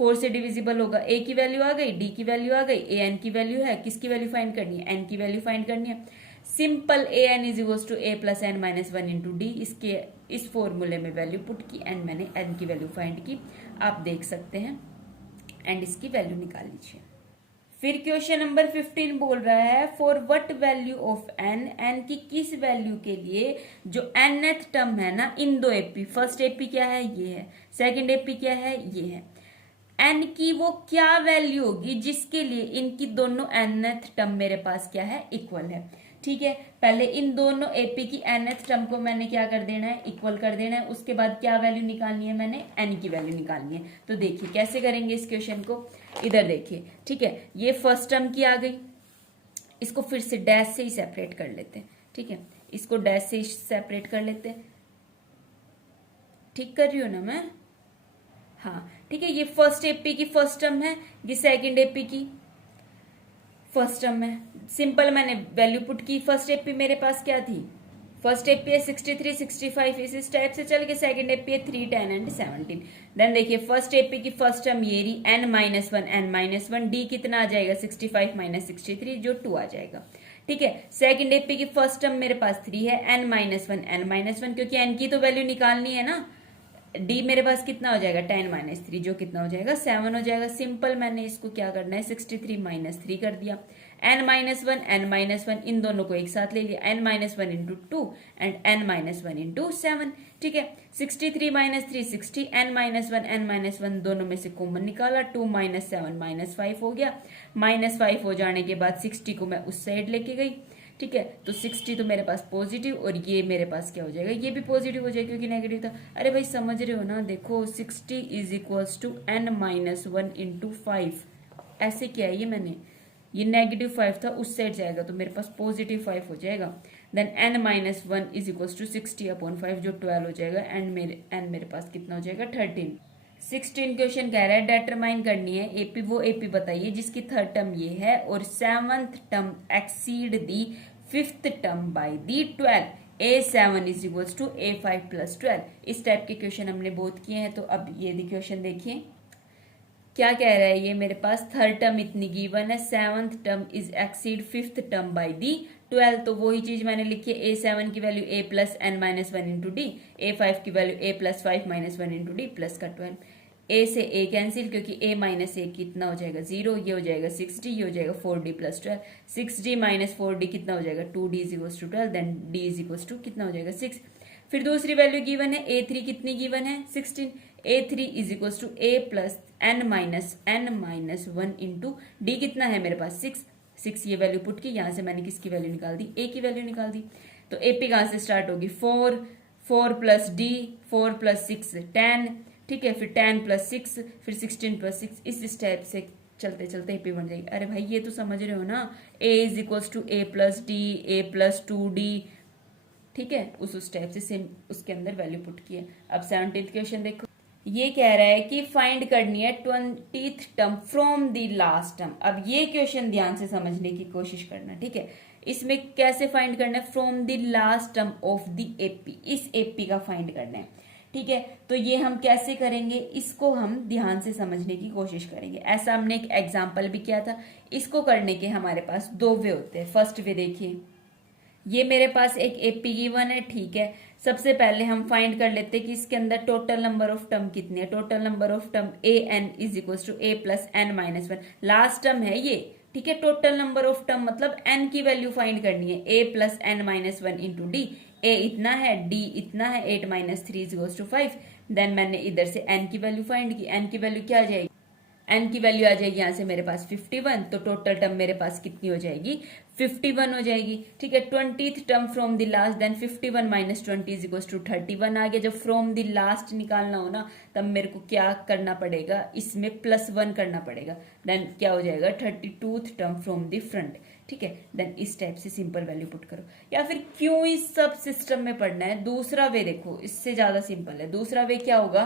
4 से डिविजिबल होगा। ए की वैल्यू आ गई, डी की वैल्यू आ गई, ए एन की वैल्यू है। किसकी वैल्यू फाइंड करनी है? एन की वैल्यू फाइंड करनी है। Simple A N is equals to A plus N minus 1 into d. इसके इस फॉर्मूले में वैल्यू पुट की एंड मैंने एन की वैल्यू फाइंड की। आप देख सकते हैं एंड इसकी वैल्यू निकाल लीजिए। फिर क्वेश्चन नंबर 15 बोल रहा है for what value of n, n की किस वैल्यू के लिए जो nth टर्म है ना इन दो एपी, फर्स्ट एपी क्या है? ये है। सेकंड एपी क्या है? ये है। एन की वो क्या वैल्यू होगी जिसके लिए इनकी दोनों nth टर्म मेरे पास क्या है? इक्वल है। ठीक है, पहले इन दोनों एपी की nth टर्म को मैंने क्या कर देना है? इक्वल कर देना है। उसके बाद क्या वैल्यू निकालनी है? मैंने एन की वैल्यू निकालनी है। तो देखिए कैसे करेंगे इस क्वेश्चन को। इधर देखिए, ठीक है, ये फर्स्ट टर्म की आ गई, इसको फिर से डैश से ही सेपरेट कर लेते हैं। ठीक है, इसको डैश से ही सेपरेट कर लेते हैं। ठीक कर रही हूं ना मैं? हाँ, ठीक है, ये फर्स्ट एपी की फर्स्ट टर्म है, ये सेकंड एपी की फर्स्ट टर्म है। सिंपल मैंने वैल्यू पुट की। फर्स्ट एपी मेरे पास क्या थी? फर्स्ट एपी है 63, 65, इस टाइप से चल के सेकंड एपी है 3, 10 एंड 17। देन देखिए फर्स्ट एपी की फर्स्ट टर्म ये रही n माइनस वन। डी कितना आ जाएगा? 65 माइनस 63 जो 2 आ जाएगा। ठीक है, सेकंड एपी की फर्स्ट टर्म मेरे पास 3 है, n माइनस वन, क्योंकि n की तो वैल्यू निकालनी है ना। डी मेरे पास कितना हो जाएगा? 10 माइनस 3 जो कितना हो जाएगा? 7 हो जाएगा। सिंपल मैंने इसको क्या करना है? 63 माइनस 3 कर दिया। n माइनस वन इन दोनों को एक साथ ले लिया। n minus 1 into 2 and n minus 1 into 7। ठीक है, 63 माइनस 3 60, n माइनस वन दोनों में से कॉमन निकाला। 2 माइनस 7 माइनस 5 हो गया। माइनस 5 हो जाने के बाद 60 को मैं उस साइड लेके गई। ठीक है, तो 60 तो मेरे पास पॉजिटिव और ये मेरे पास क्या हो जाएगा? ये भी पॉजिटिव हो जाएगा क्योंकि नेगेटिव था। अरे भाई समझ रहे हो ना? देखो 60 is equals to n minus 1 into 5। ऐसे किया है ये मैंने, ये नेगेटिव 5 था उस साइड जाएगा तो मेरे पास पॉजिटिव 5 हो जाएगा। Then n minus 1 is equals to 60 upon 5 जो 12 हो जाएगा एंड मेरे पास कितना हो जाएगा? 13। 16 क्वेश्चन कह रहा है डिटरमाइन करनी है एपी, वो एपी बताइए जिसकी थर्ड टर्म ये है और 7th term exceed the 5th term by the 12। A7 is equals to A5 plus 12। इस टाइप के क्वेश्चन हमने बहुत किए हैं। तो अब ये क्वेश्चन देखिए क्या कह रहा है। ये मेरे पास थर्ड टर्म इतनी गिवन है, 7th term is exceed 5th term by the 12। तो वही चीज मैंने लिखी है। A7 की value A plus n minus 1 into D, A5 की value A plus 5 minus 1 into D plus का 12। ए से ए कैंसिल, क्योंकि ए माइनस ए कितना हो जाएगा 0, ये हो जाएगा 6d, ये हो जाएगा 4d plus 12, 6d minus 4d कितना हो जाएगा 2d is equal to 12, then d is equal to कितना हो जाएगा 6। फिर दूसरी वैल्यू गिवन है a3 कितनी गिवन है 16, a3 is equal to a plus n minus 1 into d कितना है मेरे पास 6 ये वैल्यू पुट की, यहाँ से मैंने किसकी वैल्यू निकाल दी a की वैल्यू निकाल दी। तो एपी कहाँ से स्टार्ट होगी 4 प्लस डी 4 प्लस 6 10, ठीक है, फिर 10 प्लस 6 फिर 16 प्लस 6, इस स्टेप से चलते चलते एपी बन जाएगी। अरे भाई ये तो समझ रहे हो ना, a is equals to a plus d a plus 2d, ठीक है, उस स्टेप से सेम उसके अंदर वैल्यू पुट की है। अब 17th क्वेश्चन देखो, ये कह रहा है कि फाइंड करनी है 20th term from the last term. अब ये क्वेश्चन ध्यान से समझने की कोशिश करना, ठीक है। इसमें कैसे फाइंड करना है, from the last term of the AP, इस एपी का फाइंड करना है, ठीक है। तो ये हम कैसे करेंगे, इसको हम ध्यान से समझने की कोशिश करेंगे। ऐसा हमने एक एग्जाम्पल भी किया था। इसको करने के हमारे पास दो वे होते हैं। फर्स्ट वे देखिए, ये मेरे पास एक एपी गिवन है, ठीक है। सबसे पहले हम फाइंड कर लेते हैं कि इसके अंदर टोटल नंबर ऑफ टर्म कितने हैं। Total number of term A N is equal to A plus N minus 1, last term है ये, ठीक है। टोटल नंबर ऑफ टर्म मतलब एन की वैल्यू फाइंड करनी है, A plus N minus 1 into D. A इतना है, डी इतना है, 8 minus 3 is equal to 5। Then मैंने इधर से एन की वैल्यू फाइंड की। एन की वैल्यू क्या आ जाएगी, एन की वैल्यू आ जाएगी यहाँ से मेरे पास 51, तो टोटल टर्म मेरे पास कितनी हो जाएगी 51 हो जाएगी, ठीक है। 20th term from the last, then 51 minus 20 is equal to 31 आ गया। जब फ्रॉम द लास्ट निकालना हो ना, तब मेरे को क्या करना पड़ेगा, इसमें +1 करना पड़ेगा। देन क्या हो जाएगा 32th term from the front, ठीक है। देन इस टाइप से सिंपल वैल्यू पुट करो। या फिर क्यों इस सब सिस्टम में पढ़ना है, दूसरा वे देखो, इससे ज्यादा सिंपल है। दूसरा वे क्या होगा,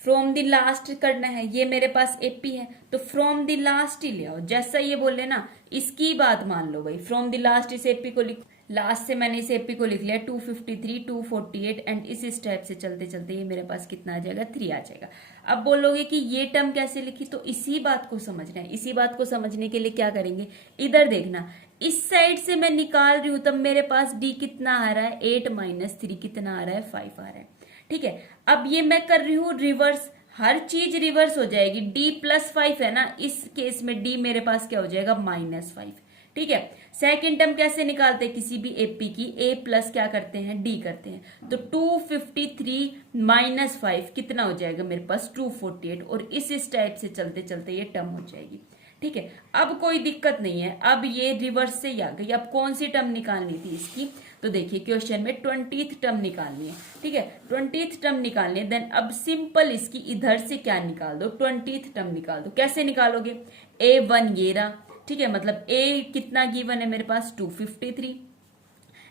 फ्रॉम द लास्ट करना है। ये मेरे पास एपी है, तो फ्रॉम द लास्ट ही ले आओ। जैसा ये बोले ना, इसकी बात मान लो भाई। फ्रॉम द लास्ट इस एपी को लिख, लास्ट से मैंने इस एपी को लिख लिया 253 248, एंड इस स्टेप से चलते चलते ये मेरे पास कितना आ जाएगा 3 आ जाएगा। अब बोलोगे कि ये टर्म कैसे लिखी, तो इसी बात को समझना है। इसी बात को समझने के लिए क्या करेंगे, इधर देखना, इस साइड से मैं निकाल रही हूं, तब मेरे पास डी कितना आ रहा है 8 माइनस 3 कितना आ रहा है 5 आ रहा है, ठीक है। अब ये मैं कर रही हूं रिवर्स, हर चीज रिवर्स हो जाएगी। d प्लस 5 है ना, इस केस में d मेरे पास क्या हो जाएगा -5, ठीक है। सेकेंड टर्म कैसे निकालते हैं किसी भी एपी की, a प्लस क्या करते हैं d करते हैं। तो 253 माइनस 5 कितना हो जाएगा मेरे पास 248, और इस टाइप से चलते चलते ये टर्म हो जाएगी, ठीक है। अब कोई दिक्कत नहीं है, अब ये रिवर्स से ही आ गई। अब कौन सी टर्म निकालनी थी इसकी, तो देखिए क्वेश्चन में 20th टर्म निकालनी है, ठीक है। 20th टर्म निकालनी है, देन अब सिंपल इसकी इधर से क्या निकाल दो 20th टर्म निकाल दो। कैसे निकालोगे, a1 ये रहा, ठीक है, मतलब a कितना गिवन है मेरे पास 253,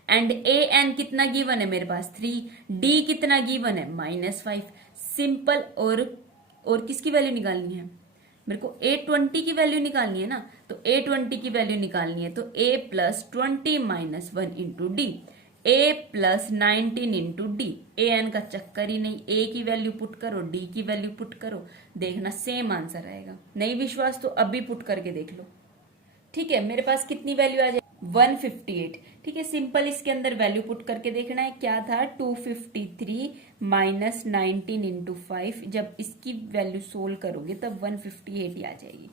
एंड an कितना गिवन है मेरे पास 3, d कितना गिवन है -5। सिंपल, और किसकी वैल्यू निकालनी है मेरे को, a20 की वैल्यू निकालनी है ना। तो a20 की वैल्यू निकालनी है, तो a plus 20 minus 1 into d, a plus 19 into D. an का चक्कर ही नहीं, a की वैल्यू पुट करो, d की वैल्यू पुट करो, देखना सेम आंसर आएगा। नहीं विश्वास तो अभी पुट करके देख लो, ठीक है। मेरे पास कितनी वैल्यू आ जाएगी 158, ठीक है। सिंपल इसके अंदर वैल्यू पुट करके देखना है, क्या था 253 माइनस 19 इंटू 5। जब इसकी वैल्यू सोल्व करोगे तब 158 ही आ जाएगी।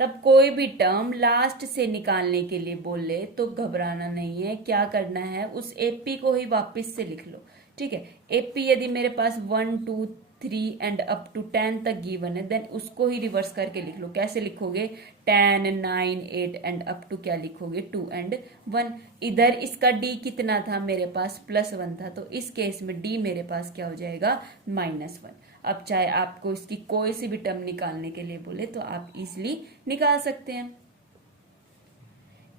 तब कोई भी टर्म लास्ट से निकालने के लिए बोले तो घबराना नहीं है, क्या करना है उस एपी को ही वापस से लिख लो, ठीक है। एपी यदि मेरे पास 1 2 3 एंड अप टू 10 तक गिवन है, देन उसको ही रिवर्स करके लिख लो। कैसे लिखोगे 10 9 8 एंड अप टू क्या लिखोगे 2 एंड 1। इधर इसका d कितना था मेरे पास +1 था, तो इस केस में d मेरे पास क्या हो जाएगा -1। अब चाहे आपको इसकी कोई सी भी टर्म निकालने के लिए बोले तो आप इजिली निकाल सकते हैं।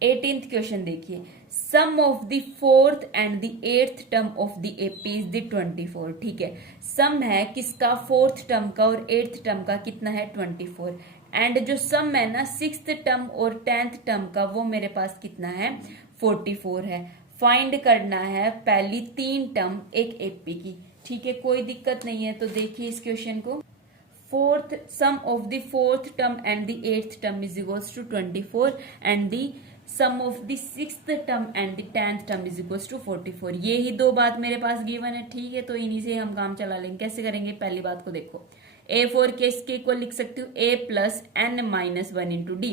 18th क्वेश्चन देखिए, sum of the 4th and the 8th term of the AP is the 24, ठीक है। सम है किसका 4th टर्म का और 8th टर्म का कितना है 24, एंड जो सम है ना 6th टर्म और 10th टर्म का वो मेरे पास कितना है 44 है। फाइंड करना है पहली 3 टर्म एक एपी की, ठीक है, कोई दिक्कत नहीं है। तो देखिए इस क्वेश्चन को, sum of the 4th term and the 8th term is equals to 24 and the sum of the 6th term and the 10th term is equals to 44। ये ही दो बात मेरे पास गिवन है, ठीक है। तो इन्हीं से हम काम चला लेंगे। कैसे करेंगे, पहली बात को देखो, A4 किसके इक्वल लिख सकती हूँ, a plus n minus 1 into d,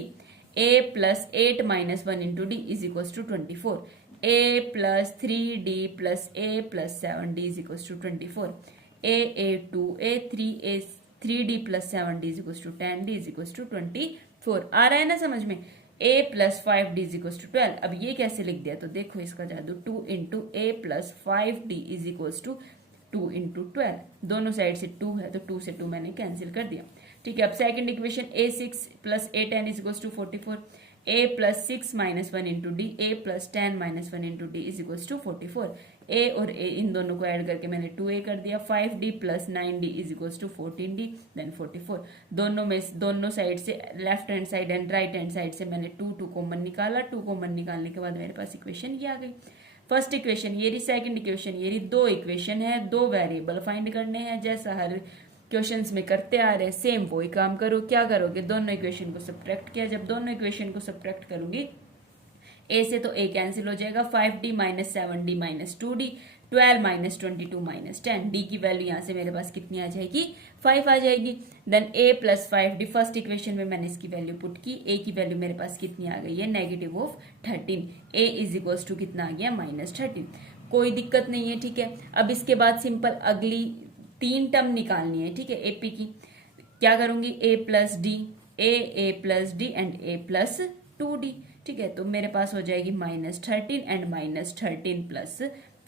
a plus 8 minus 1 into d is equal to 24, a plus 3d plus a plus 7d is equal to 24, a2 a3d plus 7d is equal to 10d is equal to 24। आ रहा है ना समझ में। a plus 5d is equal to 12। अब ये कैसे लिख दिया, तो देखो इसका जादू, 2 into a plus 5d is equal to 2 into 12, दोनों साइड से 2 है तो 2 से 2 मैंने कैंसिल कर दिया। ठीक है, अब second equation a6 plus a10 is equal to 44, a plus 6 minus 1 into d, a plus 10 minus 1 into d is equal to 44, a और a इन दोनों को ऐड करके मैंने 2a कर दिया, 5d plus 9d is equal to 14d then 44। दोनों side से left hand side and right hand side से मैंने 2 कॉमन निकाला, 2 कॉमन निकालने के बाद मेरे पास इक्वेशन ये आ गई। फर्स्ट इक्वेशन ये रही, सेकंड इक्वेशन ये रही, 2 इक्वेशन है, 2 वेरिएबल फाइंड करने हैं, जैसा हर क्वेश्चंस में करते आ रहे हैं सेम वही काम करो। क्या करोगे, दोनों इक्वेशन को सब्ट्रैक्ट किया, जब दोनों इक्वेशन को सब्ट्रैक्ट करूंगी a से तो a कैंसिल हो जाएगा, 5d minus 7d minus 2d, 12 minus 22 minus 10, d की वैल्यू यहाँ से मेरे पास कितनी आ जाएगी, 5 आ जाएगी। Then a plus 5d, first equation में मैंने इसकी वैल्यू पुट की, a की वैल्यू मेरे पास कितनी आ गई है, negative of 13, a is equal to कितना आ गया, माइनस 13। कोई दिक्कत नहीं है। ठीक है, अब इसके बाद सिंपल अगली 3 टर्म निकालनी है। ठीक है, एपी की क्या करूंगी, a plus d, a plus D and a plus 2d। ठीक है, तो मेरे पास हो जाएगी माइनस 13 एंड माइनस 13 प्लस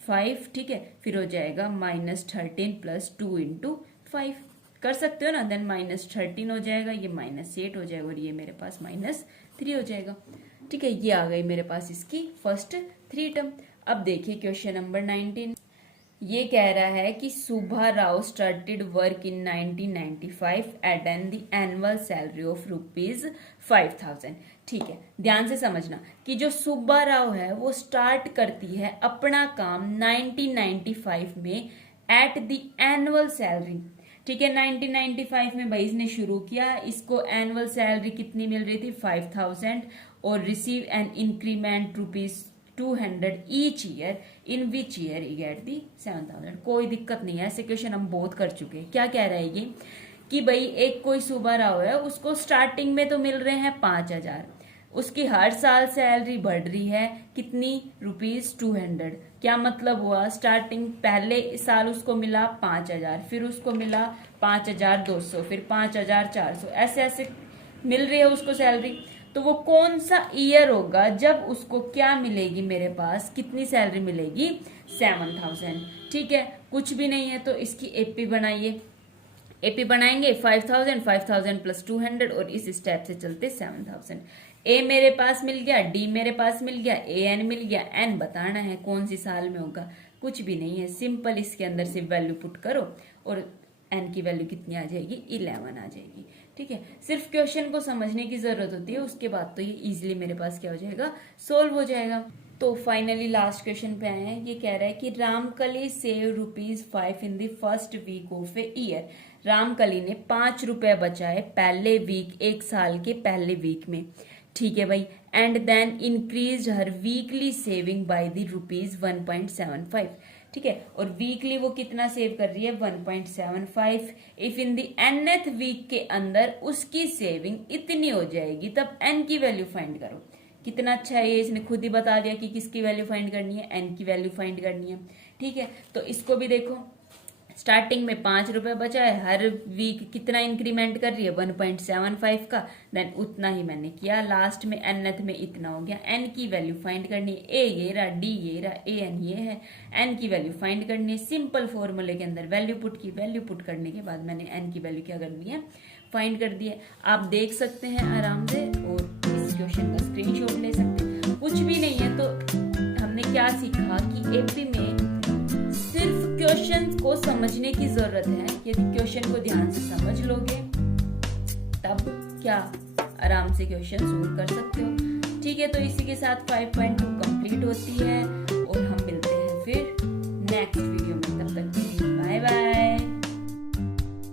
5। ठीक है, फिर हो जाएगा माइनस 13 प्लस 2 इंटू 5, कर सकते हो ना। देन माइनस 13 हो जाएगा, ये माइनस 8 हो जाएगा और ये मेरे पास माइनस 3 हो जाएगा। ठीक है, ये आ गई मेरे पास इसकी फर्स्ट 3 टर्म। अब देखिए क्वेश्चन नंबर 19, ये कह रहा है कि Subba Rao started work in 1995 at an the annual salary of ₹5000। ठीक है, ध्यान से समझना कि जो सुब्बा राव है वो स्टार्ट करती है अपना काम 1995 में एट द एनुअल सैलरी। ठीक है, 1995 में भाई इसने शुरू किया, इसको एनुअल सैलरी कितनी मिल रही थी, 5000, और receive an increment ₹200 each year, in which year he get the 7000। कोई दिक्कत नहीं है, ऐसे क्वेश्चन हम बहुत कर चुके हैं। क्या कह रहा है ये कि भाई एक कोई सुब्बा राव है, उसको स्टार्टिंग में तो मिल रहे हैं 5000, उसकी हर साल सैलरी बढ़ रही है कितनी, ₹200। क्या मतलब हुआ, स्टार्टिंग पहले साल उसको मिला 5000, फिर उसको मिला 5200, फिर 5400, ऐसे ऐसे मिल रही है उसको सैलरी। तो वो कौन सा ईयर होगा जब उसको क्या मिलेगी, मेरे पास कितनी सैलरी मिलेगी, 7000। ठीक है, कुछ भी नहीं है तो इसकी एपी बनाइए। एपी बनाएंगे 5000 प्लस 200 और इस स्टेप से चलते 7000। ए मेरे पास मिल गया, डी मेरे पास मिल गया, ए एन मिल गया, एन बताना है कौन सी साल में होगा, कुछ भी नहीं है, सिंपल इसके अंदर से वैल्यू पुट करो और एन की वैल्यू कितनी आ जाएगी, 11 आ जाएगी। ठीक है, सिर्फ क्वेश्चन को समझने की जरूरत होती है, उसके बाद तो ये इजीली मेरे पास क्या हो जाएगा, सोल्व हो जाएगा। तो फाइनली लास्ट क्वेश्चन पे आए हैं। ये कह रहा है कि Ramkali save ₹5 in the first week of a year. Ramkali ने 5 रुपए बचाए पहले वीक, एक साल के पहले वीक में। ठीक है भाई, and then increase her weekly saving by the ₹1.75। ठीक है, और वीकली वो कितना सेव कर रही है, 1.75। If in the nth week के अंदर उसकी सेविंग इतनी हो जाएगी, तब n की वैल्यू फाइंड करो। कितना अच्छा है ये, इसने खुद ही बता दिया कि किसकी वैल्यू फाइंड करनी है, n की वैल्यू फाइंड करनी है। ठीक है, तो इसको भी देखो, स्टार्टिंग में 5 रुपए बचा है, हर वीक कितना इंक्रीमेंट कर रही है, 1.75 का, देन उतना ही मैंने किया, लास्ट में nth में इतना हो गया। n की वैल्यू फाइंड करनी है, a ये रहा, d ये रहा, a n ये है, n की वैल्यू फाइंड करनी है। सिंपल फॉर्मूले के अंदर वैल्यू पुट की, वैल्यू पुट करने के बाद मैंने n की वैल्यू क्या करनी है, फाइंड कर दी है। आप देख सकते हैं आराम से और इस क्वेश्चन का स्क्रीनशॉट ले सकते हैं। कुछ भी नहीं है तो हमने क्या सीखा कि एपी में सिर्फ क्वेश्चन को समझने की जरूरत है। यदि क्वेश्चन को ध्यान से समझ लोगे तब क्या आराम से क्वेश्चन सोल्व कर सकते हो। ठीक है, तो इसी के साथ 5.2 कंप्लीट होती है और हम मिलते हैं फिर नेक्स्ट वीडियो में। तब तक के लिए बाय बाय।